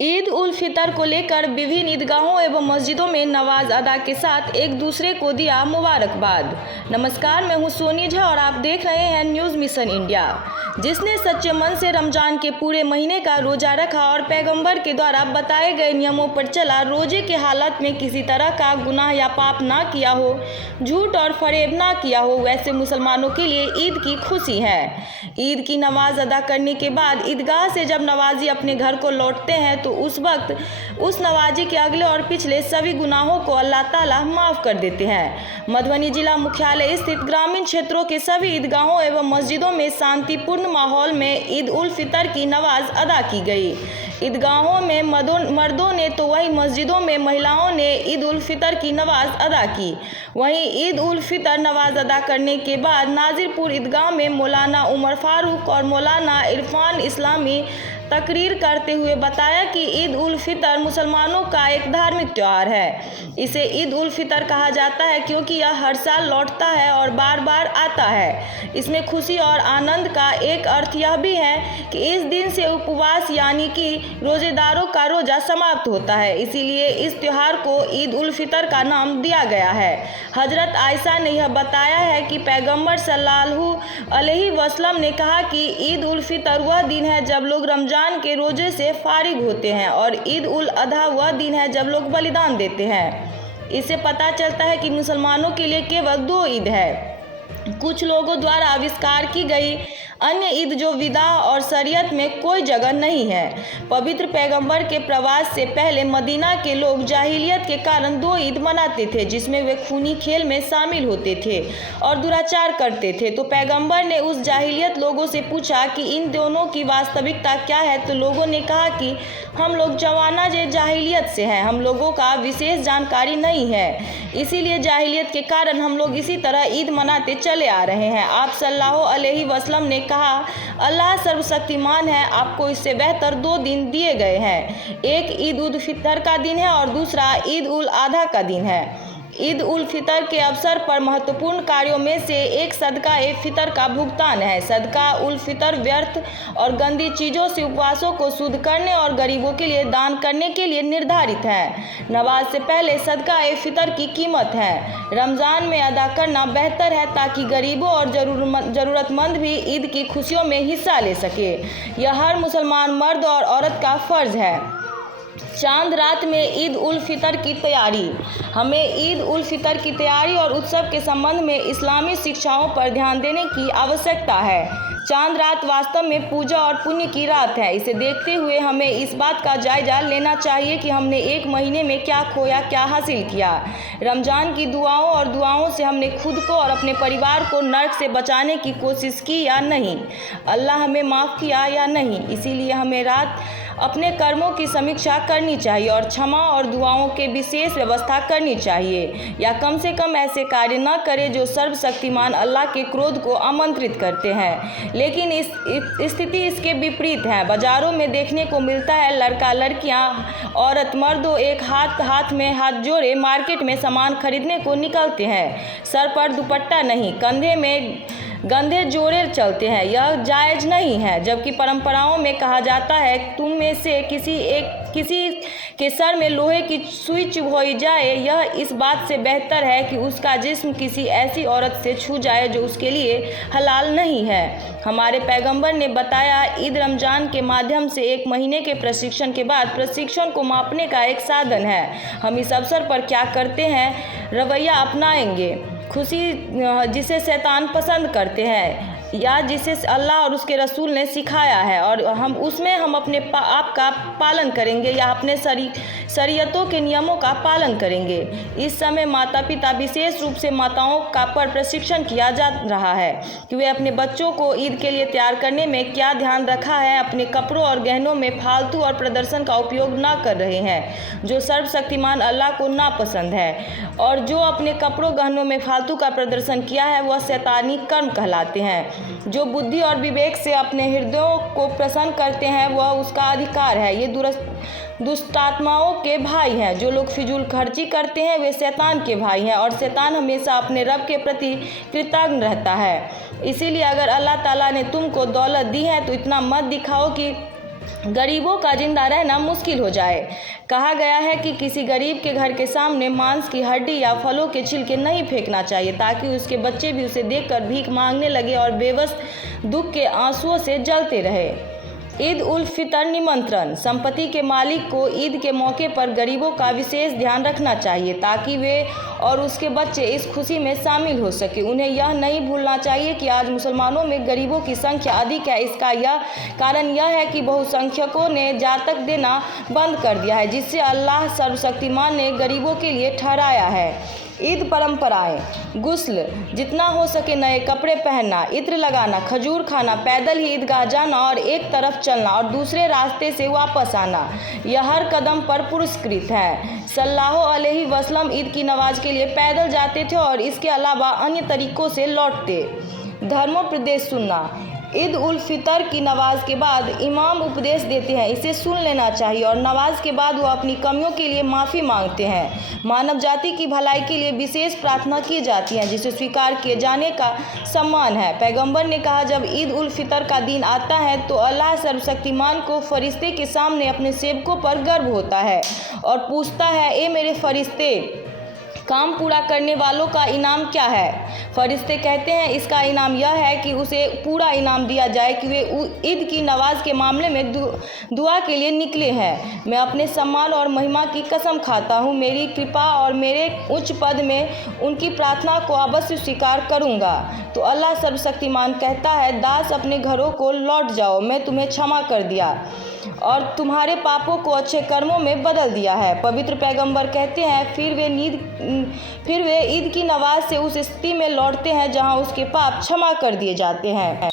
ईद उल फितर को लेकर विभिन्न ईदगाहों एवं मस्जिदों में नमाज अदा के साथ एक दूसरे को दिया मुबारकबाद। नमस्कार, मैं हूं सोनी झा और आप देख रहे हैं न्यूज़ मिशन इंडिया। जिसने सच्चे मन से रमजान के पूरे महीने का रोजा रखा और पैगंबर के द्वारा बताए गए नियमों पर चला, रोजे के हालत में किसी तरह का गुनाह या पाप ना किया हो, झूठ और फरेब ना किया हो, वैसे मुसलमानों के लिए ईद की खुशी है। ईद की नमाज अदा करने के बाद ईदगाह से जब नवाजी अपने घर को लौटते हैं तो उस वक्त उस नवाजी के अगले और पिछले सभी गुनाहों को अल्लाह ताला माफ़ कर देते हैं। मधुबनी जिला मुख्यालय स्थित ग्रामीण क्षेत्रों के सभी ईदगाहों एवं मस्जिदों में शांतिपूर्ण माहौल में ईद उल फितर की नमाज अदा की गई। ईदगाहों में मर्दों ने तो वहीं मस्जिदों में महिलाओं ने ईद उल फितर की नमाज अदा की। वहीं ईद उल फितर नमाज अदा करने के बाद नाजिरपुर ईदगाह में मौलाना उमर फारूक और मौलाना इरफान इस्लामी तकरीर करते हुए बताया कि ईद उल फितर मुसलमानों का एक धार्मिक त्यौहार है। इसे ईद उल फितर कहा जाता है क्योंकि यह हर साल लौटता है और बार बार आता है। इसमें खुशी और आनंद का एक अर्थ यह भी है कि इस दिन से उपवास यानी कि रोजेदारों का रोजा समाप्त होता है, इसीलिए इस त्यौहार को ईद उल फितर का नाम दिया गया है। हजरत आयशा ने यह बताया है कि पैगम्बर सल्लल्लाहु अलैहि वसल्लम ने कहा कि ईद उल फितर वह दिन है जब लोग रमजान के रोजे से फारिग होते हैं और ईद उल अधा वह दिन है जब लोग बलिदान देते हैं। इससे पता चलता है कि मुसलमानों के लिए केवल 2 ईद है। कुछ लोगों द्वारा आविष्कार की गई अन्य ईद जो विदा और शरीयत में कोई जगह नहीं है। पवित्र पैगंबर के प्रवास से पहले मदीना के लोग जाहिलियत के कारण 2 ईद मनाते थे, जिसमें वे खूनी खेल में शामिल होते थे और दुराचार करते थे। तो पैगंबर ने उस जाहिलियत लोगों से पूछा कि इन दोनों की वास्तविकता क्या है, तो लोगों ने कहा कि हम लोग जवाना जाहिलियत से हैं, हम लोगों का विशेष जानकारी नहीं है, इसीलिए जाहिलियत के कारण हम लोग इसी तरह ईद मनाते चले आ रहे हैं। आप सल्लल्लाहु अलैहि वसल्लम ने कहा, अल्लाह सर्वशक्तिमान है, आपको इससे बेहतर 2 दिन दिए गए हैं। एक ईद उल फितर का दिन है और दूसरा ईद उल अधा का दिन है। ईद उल फितर के अवसर पर महत्वपूर्ण कार्यों में से एक सदका ए फितर का भुगतान है। सदका उल फितर व्यर्थ और गंदी चीज़ों से उपवासों को शुद्ध करने और गरीबों के लिए दान करने के लिए निर्धारित है। नमाज से पहले सदका ए फितर की कीमत है रमज़ान में अदा करना बेहतर है ताकि गरीबों और ज़रूरतमंद भी ईद की खुशियों में हिस्सा ले सके। यह हर मुसलमान मर्द और औरत का फ़र्ज है। चांद रात में ईद उल फितर की तैयारी। हमें ईद उल फितर की तैयारी और उत्सव के संबंध में इस्लामी शिक्षाओं पर ध्यान देने की आवश्यकता है। चांद रात वास्तव में पूजा और पुण्य की रात है। इसे देखते हुए हमें इस बात का जायजा लेना चाहिए कि हमने एक महीने में क्या खोया, क्या हासिल किया। रमज़ान की दुआओं से हमने खुद को और अपने परिवार को नरक से बचाने की कोशिश की या नहीं, अल्लाह हमें माफ़ किया या नहीं। इसीलिए हमें रात अपने कर्मों की समीक्षा करनी चाहिए और क्षमा और दुआओं के विशेष व्यवस्था करनी चाहिए, या कम से कम ऐसे कार्य न करें जो सर्वशक्तिमान अल्लाह के क्रोध को आमंत्रित करते हैं। लेकिन इस स्थिति इसके विपरीत है। बाज़ारों में देखने को मिलता है लड़का लड़कियां, औरत मर्दों एक हाथ में हाथ जोड़े मार्केट में सामान खरीदने को निकलते हैं। सर पर दुपट्टा नहीं, कंधे में गंदे जोड़े चलते हैं। यह जायज़ नहीं है, जबकि परंपराओं में कहा जाता है तुम में से किसी के सर में लोहे की सुई चुभोई जाए, यह इस बात से बेहतर है कि उसका जिस्म किसी ऐसी औरत से छू जाए जो उसके लिए हलाल नहीं है। हमारे पैगंबर ने बताया, ईद रमज़ान के माध्यम से 1 महीने के प्रशिक्षण के बाद प्रशिक्षण को मापने का एक साधन है। हम इस अवसर पर क्या करते हैं, रवैया अपनाएंगे। खुशी जिसे शैतान पसंद करते हैं या जिसे अल्लाह और उसके रसूल ने सिखाया है, और हम अपने आप का पालन करेंगे या अपने शरीयतों के नियमों का पालन करेंगे। इस समय माता पिता विशेष रूप से माताओं का पर प्रशिक्षण किया जा रहा है कि वे अपने बच्चों को ईद के लिए तैयार करने में क्या ध्यान रखा है। अपने कपड़ों और गहनों में फालतू और प्रदर्शन का उपयोग ना कर रहे हैं जो सर्वशक्तिमान अल्लाह को नापसंद है, और जो अपने कपड़ों गहनों में फालतू का प्रदर्शन किया है वह शैतानी कर्म कहलाते हैं। जो बुद्धि और विवेक से अपने हृदयों को प्रसन्न करते हैं वह उसका अधिकार है। ये दुष्टात्माओं के भाई हैं। जो लोग फिजूल खर्ची करते हैं वे शैतान के भाई हैं, और शैतान हमेशा अपने रब के प्रति कृतज्ञ रहता है। इसीलिए अगर अल्लाह ताला ने तुमको दौलत दी है तो इतना मत दिखाओ कि गरीबों का जिंदा रहना मुश्किल हो जाए। कहा गया है कि किसी गरीब के घर के सामने मांस की हड्डी या फलों के छिलके नहीं फेंकना चाहिए, ताकि उसके बच्चे भी उसे देखकर भीख मांगने लगे और बेबस दुख के आंसुओं से जलते रहे। ईद उल फितर निमंत्रण। संपत्ति के मालिक को ईद के मौके पर गरीबों का विशेष ध्यान रखना चाहिए, ताकि वे और उसके बच्चे इस खुशी में शामिल हो सके। उन्हें यह नहीं भूलना चाहिए कि आज मुसलमानों में गरीबों की संख्या अधिक है। इसका यह कारण यह है कि बहुसंख्यकों ने जातक देना बंद कर दिया है, जिससे अल्लाह सर्वशक्तिमान ने गरीबों के लिए ठहराया है। ईद परंपराएं। गुस्ल, जितना हो सके नए कपड़े पहनना, इत्र लगाना, खजूर खाना, पैदल ही ईदगाह जाना और एक तरफ चलना और दूसरे रास्ते से वापस आना, यह हर कदम पर पुरस्कृत है। सल्लल्लाहु अलैहि वसल्लम ईद की नमाज के लिए पैदल जाते थे और इसके अलावा अन्य तरीकों से लौटते। धर्मोपदेश सुनना। ईद उल फितर की नमाज के बाद इमाम उपदेश देते हैं, इसे सुन लेना चाहिए और नमाज के बाद वो अपनी कमियों के लिए माफ़ी मांगते हैं। मानव जाति की भलाई के लिए विशेष प्रार्थना की जाती है, जिसे स्वीकार किए जाने का सम्मान है। पैगंबर ने कहा, जब ईद उल फितर का दिन आता है तो अल्लाह सर्वशक्तिमान को फरिश्ते के सामने अपने सेवकों पर गर्व होता है और पूछता है, ए मेरे फरिश्ते, काम पूरा करने वालों का इनाम क्या है? फरिश्ते कहते हैं, इसका इनाम यह है कि उसे पूरा इनाम दिया जाए कि वे ईद की नमाज के मामले में दुआ के लिए निकले हैं। मैं अपने सम्मान और महिमा की कसम खाता हूँ, मेरी कृपा और मेरे उच्च पद में उनकी प्रार्थना को अवश्य स्वीकार करूँगा। तो अल्लाह सर्वशक्तिमान कहता है, दास अपने घरों को लौट जाओ, मैं तुम्हें क्षमा कर दिया और तुम्हारे पापों को अच्छे कर्मों में बदल दिया है। पवित्र पैगंबर कहते हैं, फिर वे ईद की नमाज से उस स्थिति में लौटते हैं जहां उसके पाप क्षमा कर दिए जाते हैं।